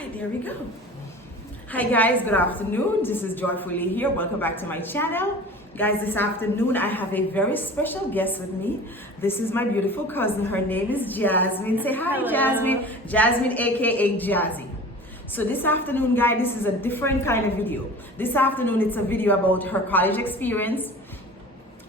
Alright, there we go. Hi guys, good afternoon. This is Joyfully here. Welcome back to my channel. Guys, this afternoon I have a very special guest with me. This is my beautiful cousin. Her name is Jasmine. Say hi. Hello. Jasmine. Jasmine aka Jazzy. So this afternoon, guys, this is a different kind of video. This afternoon it's a video about her college experience.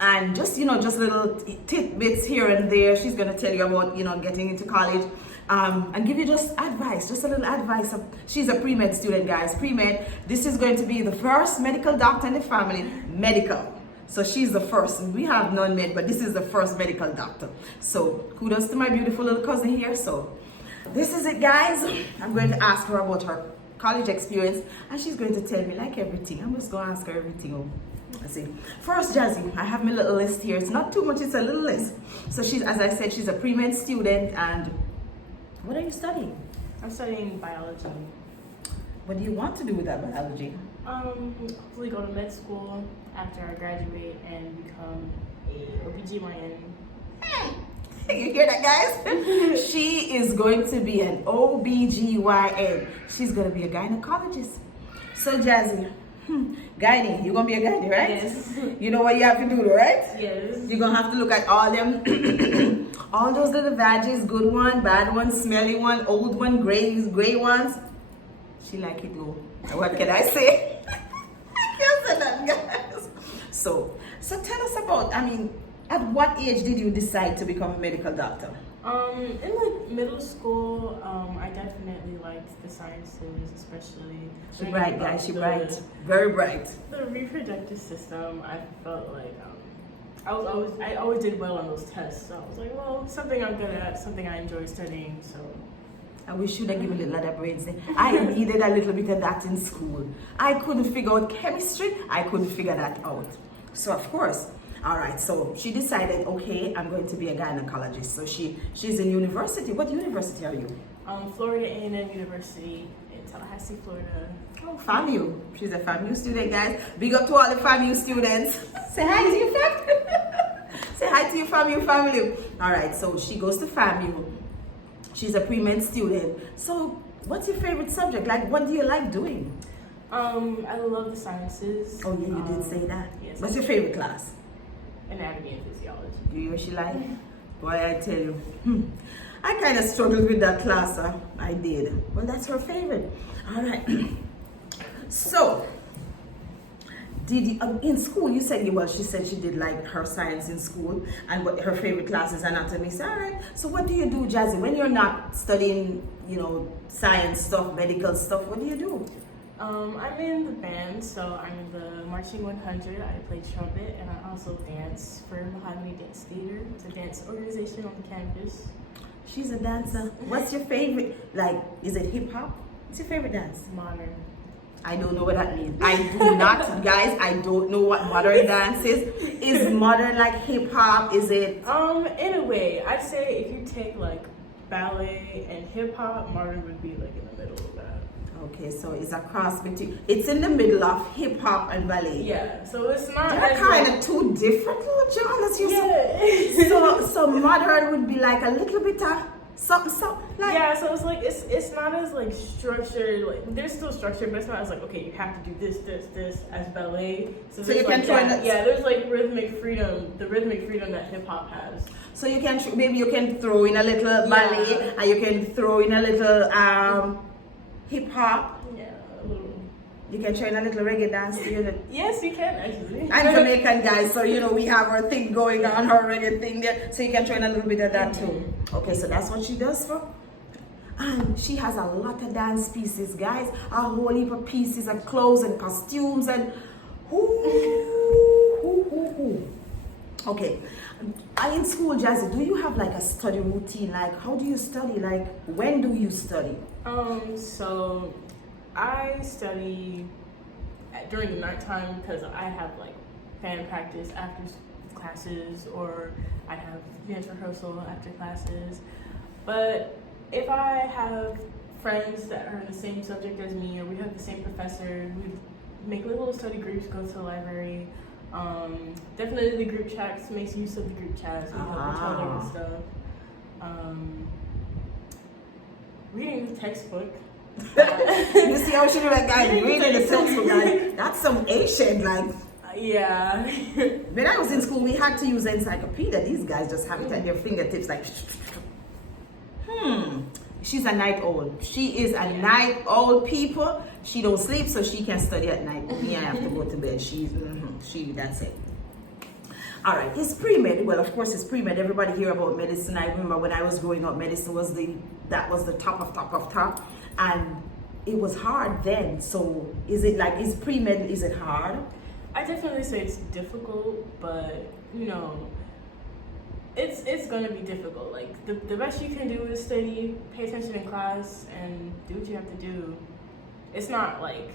And just little tidbits here and there. She's gonna tell you about, getting into college. And give you just advice, just a little advice. She's a pre-med student, guys. Pre-med, this is going to be the first medical doctor in the family, medical. So she's the first. We have non-med, but this is the first medical doctor. So kudos to my beautiful little cousin here. So this is it, guys. I'm going to ask her about her college experience, and she's going to tell me like everything. I'm just going to ask her everything. Let's see. First, Jazzy, I have my little list here. It's not too much, it's a little list. So she's, as I said, she's a pre-med student. And what are you studying? I'm studying biology. What do you want to do with that biology? Hopefully go to med school after I graduate and become a OBGYN. You hear that, guys? She is going to be an OBGYN. She's going to be a gynecologist. So, Jazzy, gynae, you're going to be a gynae, right? Yes. You know what you have to do, right? Yes. You're going to have to look at all them, all those little veggies, good one, bad one, smelly one, old one, gray ones. She like it though. What can I say? I can't say that, guys. So tell us about, at what age did you decide to become a medical doctor? In like middle school, I definitely liked the sciences, especially. She's bright, guys. She's bright, very bright. The reproductive system, I felt like I always did well on those tests. So I was like, well, something I'm good at, something I enjoy studying. So I wish you'd have given a little of brains there. I needed a little bit of that in school. I couldn't figure out chemistry. I couldn't figure that out. So of course. All right, so she decided, okay, I'm going to be a gynecologist. So she's in university. What university are you? Florida A&M University in Tallahassee, Florida. Oh, FAMU. She's a FAMU student, guys. Big up to all the FAMU students. Say hi to your family. Say hi to your FAMU family. All right, so she goes to FAMU. She's a pre-med student. So what's your favorite subject? Like, what do you like doing? I love the sciences. Oh, yeah, you did say that. Yes. What's your favorite class? Anatomy and physiology. Do you actually like? Boy, I tell you, I kind of struggled with that class. I did. Well, that's her favorite. All right. So, did you, in school? You said she said she did like her science in school, and what her favorite class is anatomy. So, all right. So, what do you do, Jazzy, when you're not studying, science stuff, medical stuff? What do you do? I'm in the band, so I'm in the Marching 100. I play trumpet, and I also dance for Mahogany Dance Theater. It's a dance organization on campus. She's a dancer. What's your favorite? Like, is it hip hop? What's your favorite dance? Modern. I don't know what that means. I do not, guys. I don't know what modern dance is. Is modern like hip hop? Is it? In a way, I'd say if you take like ballet and hip hop, modern would be like in the middle of that. Okay, so it's a cross between. It's in the middle of hip hop and ballet. Yeah, so it's not. They're kind of two different little genres. Yeah. So modern would be like a little bit of something like. Yeah, so it's like it's not as like structured. Like there's still structure, but it's not as like okay, you have to do this as ballet. So you can try that. Yeah, there's like rhythmic freedom, the rhythmic freedom that hip hop has. So you can maybe you can throw in a little ballet, and you can throw in a little hip hop. Yeah, a little. You can try in a little reggae dance. Yes, you can actually. I'm Jamaican, guys, so we have our thing going on, our reggae thing there. So you can try in a little bit of that too. Okay, so that's what she does for. And she has a lot of dance pieces, guys. A whole heap of pieces and clothes and costumes and Okay. In school, Jazzy, do you have like a study routine? Like, how do you study? Like, when do you study? So I study during the nighttime because I have like band practice after classes, or I have dance rehearsal after classes. But if I have friends that are in the same subject as me, or we have the same professor, we make little study groups, go to the library. Definitely the group chats, makes use of the group chats, we help each other and stuff. Reading the textbook, You see how she do that guy reading the pencil, like that's some Asian, like. Yeah. When I was in school, we had to use encyclopedia. These guys just have it at their fingertips, like. She's a night owl. She is a night owl, people. She don't sleep, so she can study at night. Me, I have to go to bed. That's it. All right, it's pre-med. Well, of course, it's pre-med. Everybody hear about medicine. I remember when I was growing up, medicine was the top of top, and it was hard then. So, is pre-med? Is it hard? I definitely say it's difficult, but you know, it's gonna be difficult. Like the best you can do is study, pay attention in class, and do what you have to do. It's not like,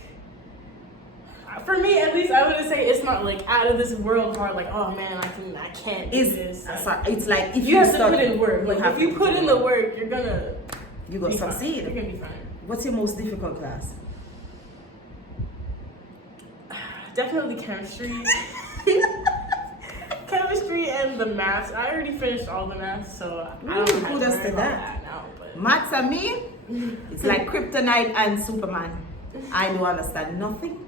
for me at least, I wouldn't say it's not like out of this world hard. Like, oh man, I can't do this. It's like if you have to put in work. Like if you put in the work, you're gonna succeed. You're gonna be fine. What's your most difficult class? Definitely chemistry. Chemistry and the maths. I already finished all the maths, so I don't have to worry about that now. But maths and me, it's like kryptonite and Superman. I don't understand nothing.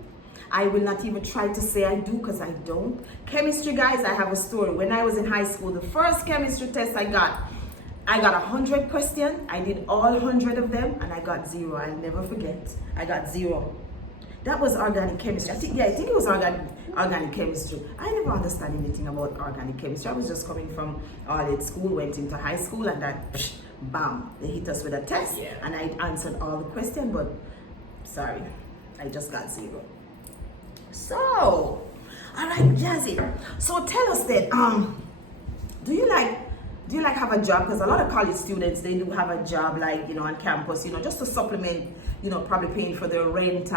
I will not even try to say I do because I don't. Chemistry, guys, I have a story. When I was in high school, the first chemistry test I got 100 questions. I did all 100 of them and I got 0. I'll never forget. I got 0. That was organic chemistry. I think it was organic chemistry. I never understood anything about organic chemistry. I was just coming from all at school, went into high school, and that, bam, they hit us with a test, and I answered all the questions, but sorry, I just got 0. So, all right, Jazzy. So tell us then, do you like have a job? Because a lot of college students, they do have a job, like, on campus, just to supplement, probably paying for their rent,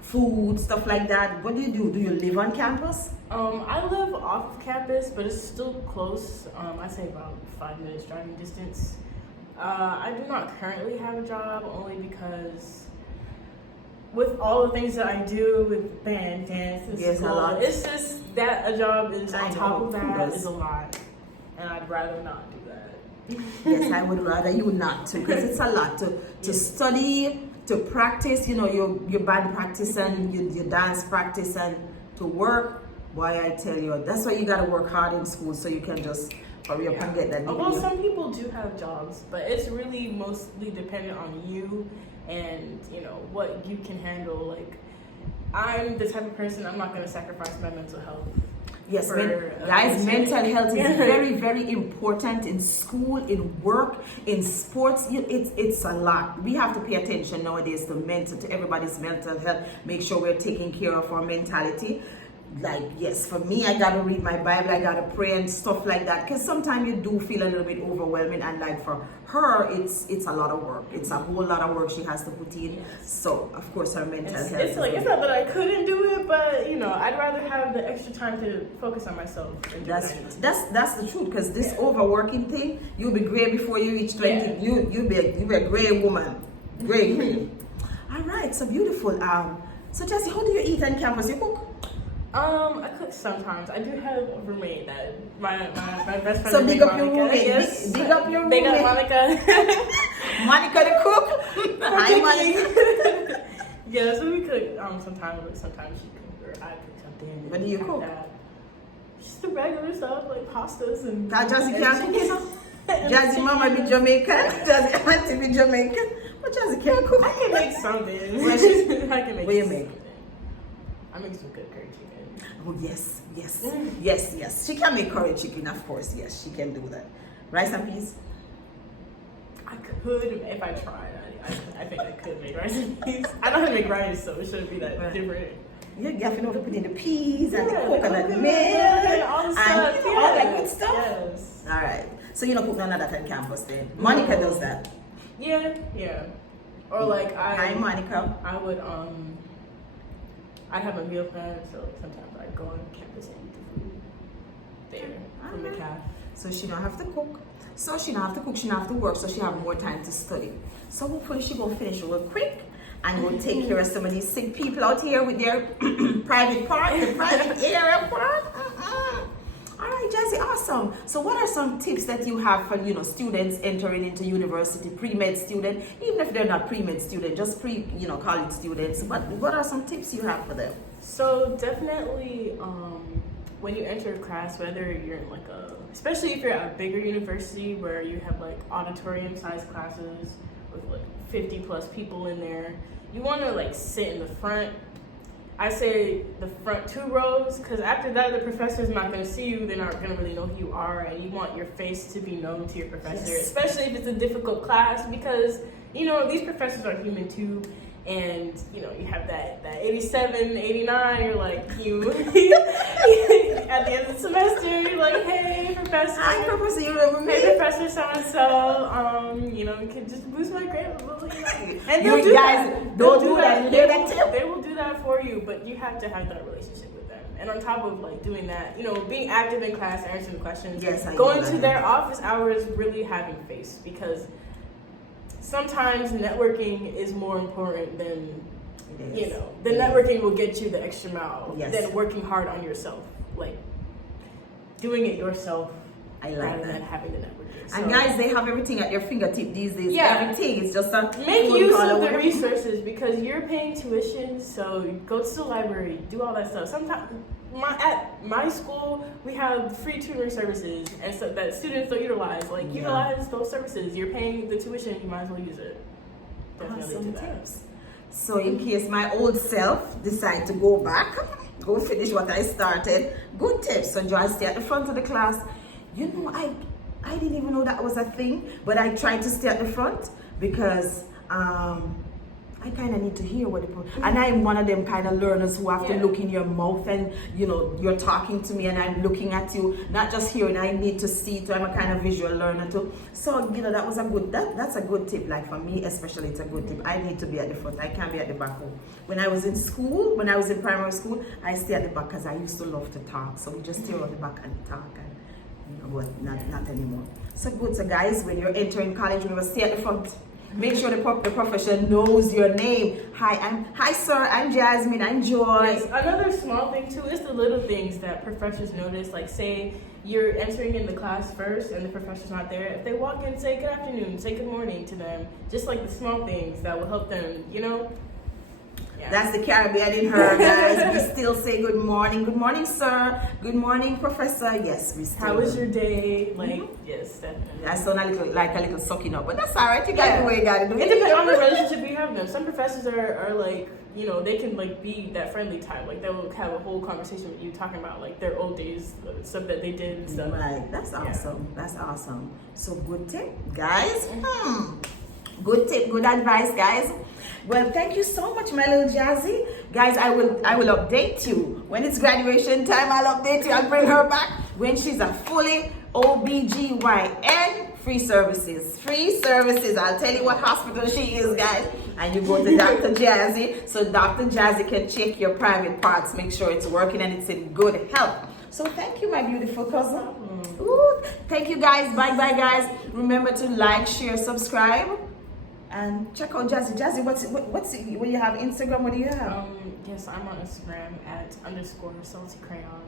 food, stuff like that. What do you do? Do you live on campus? I live off campus, but it's still close. I'd say about 5 minutes driving distance. I do not currently have a job, only because with all the things that I do with band, dance, and school, it's just that a job is on top of that is a lot. And I'd rather not do that. Yes, I would rather you not to, because it's a lot to study, to practice, your band practice and your dance practice, and to work. Boy, I tell you, that's why you gotta work hard in school, so you can just hurry up and get that degree. Well, some people do have jobs, but it's really mostly dependent on you and what you can handle. Like, I'm the type of person, I'm not gonna sacrifice my mental health. Yes, guys, mental health is very, very important in school, in work, in sports. It's a lot. We have to pay attention nowadays to everybody's mental health. Make sure we're taking care of our mentality. Like, yes, for me, I gotta read my Bible, I gotta pray and stuff like that, because sometimes you do feel a little bit overwhelming, and like for her, it's a lot of work. It's a whole lot of work she has to put in. Yes. So of course her mental health. It's like, it's not that I couldn't do it, but I'd rather have the extra time to focus on myself. That's the truth, because this overworking thing, you'll be gray before you reach 20. Yeah. You'll be a gray woman. Gray. All right, so beautiful. So Jessie, how do you eat on campus? You cook? I cook sometimes. I do have a roommate that my best friend. So big up your roommate. Yes. Big up your roommate. Big up Monica. Monica the cook. Hi, Monica. Yeah, so we cook sometimes she cooks or I cook something. What do you cook? Just the regular stuff like pastas and. That Jazzy can't cook. Jazzy mama be Jamaican. Jazzy auntie be Jamaican. But Jazzy can't cook. I can make something. I can make. What do you make? I make some good curry chicken. Oh yes. She can make curry chicken, of course. Yes, she can do that. Rice and peas. I could if I tried. I think I could make rice and peas. I know how to make rice, so it shouldn't be that different. You have to know to put in the peas and the coconut milk and all that good stuff. Yes. All right. So you don't cook none of that on campus then? Monica does that. Yeah. Or like Hi, Monica. I would I'd have a meal plan, so sometimes I'd go on campus and eat the food there from the cafe. So she don't have to cook. So she don't have to cook, she don't have to work, so she have more time to study. So hopefully she will finish real quick and go take care of some of these sick people out here with their private area part. All right, right, Jazzy, awesome. So what are some tips that you have for, students entering into university, pre-med student, even if they're not pre-med student, just college students, but what are some tips you have for them? So definitely, when you enter a class, whether you're in especially if you're at a bigger university where you have like auditorium-sized classes with like 50 plus people in there, you want to like sit in the front. I say the front 2 rows, because after that the professor's not going to see you, they're not going to really know who you are, and you want your face to be known to your professor, yes. Especially if it's a difficult class, because these professors are human too, and you have that 87, 89, you're like, at the end of the semester, you're like, hey professor, Hi professor, you remember me? Hey professor so-and-so, you can just boost my grade a little, And You guys don't do that. They will do that for you, but you have to have that relationship with them. And on top of like doing that, being active in class, answering questions, going to their office hours, really having face, because sometimes networking is more important than, the networking will get you the extra mile than working hard on yourself, like doing it yourself. I like rather that. than having the networking. So, and guys, they have everything at your fingertip these days. Yeah. Everything. It's just a make use of the resources, because you're paying tuition, so go to the library, do all that stuff. Sometimes at my school we have free tutoring services, and so that students don't utilize. Like utilize those services. You're paying the tuition, you might as well use it. Definitely awesome do that. tips. So in case my old self decide to go back, go finish what I started, good tips. So Joy, stay at the front of the class. I didn't even know that was a thing, but I tried to stay at the front because I kind of need to hear what and I'm one of them kind of learners who have to look in your mouth, and you're talking to me and I'm looking at you, not just hearing. I need to see it. I'm a kind of visual learner too. So that was a good that's a good tip. Like for me especially, it's a good tip. I need to be at the front. I can't be at the back. When I was in school, when I was in primary school, I stay at the back because I used to love to talk. So we just stay at the back and talk, and but not anymore. So good. So guys, when you're entering college, remember, stay at the front. Make sure the professor knows your name. Hi sir, I'm Jasmine, I'm Joy. Yes, another small thing too is the little things that professors notice. Like say you're entering in the class first and the professor's not there. If they walk in, say good afternoon, say good morning to them. Just like the small things that will help them, Yeah. That's the Caribbean in her, guys. We still say good morning sir, good morning professor. Yes, we still. How was your day? Like, yes, definitely. I sound like a little sucking up, but that's all right. You got the way you got to do it. It depends on the relationship you have with them. Some professors are like, they can like be that friendly type. Like they will have a whole conversation with you talking about like their old days, stuff that they did and stuff. Right. That's awesome. That's awesome. So good tip, guys. Good tip, good advice, guys. Well, thank you so much, my little Jazzy. Guys, I will update you. When it's graduation time, I'll update you. I'll bring her back when she's a fully OBGYN. Free services. I'll tell you what hospital she is, guys. And you go to Dr. Jazzy, so Dr. Jazzy can check your private parts, make sure it's working and it's in good health. So thank you, my beautiful cousin. Ooh, thank you, guys. Bye, guys. Remember to like, share, subscribe. And check out Jazzy. Jazzy, what you have? Instagram? What do you have? Yes, I'm on Instagram at _salty_crayon.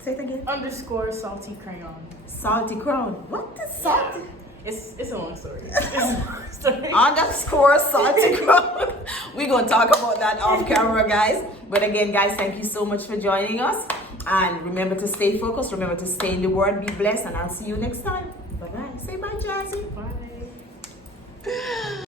Say it again. _salty_crayon. Salty crown. What is salty? Yeah. It's a long story. Story. _salty crown. We're gonna talk about that off camera, guys. But again, guys, thank you so much for joining us. And remember to stay focused. Remember to stay in the Word. Be blessed, and I'll see you next time. Bye bye. Say bye, Jazzy. Bye.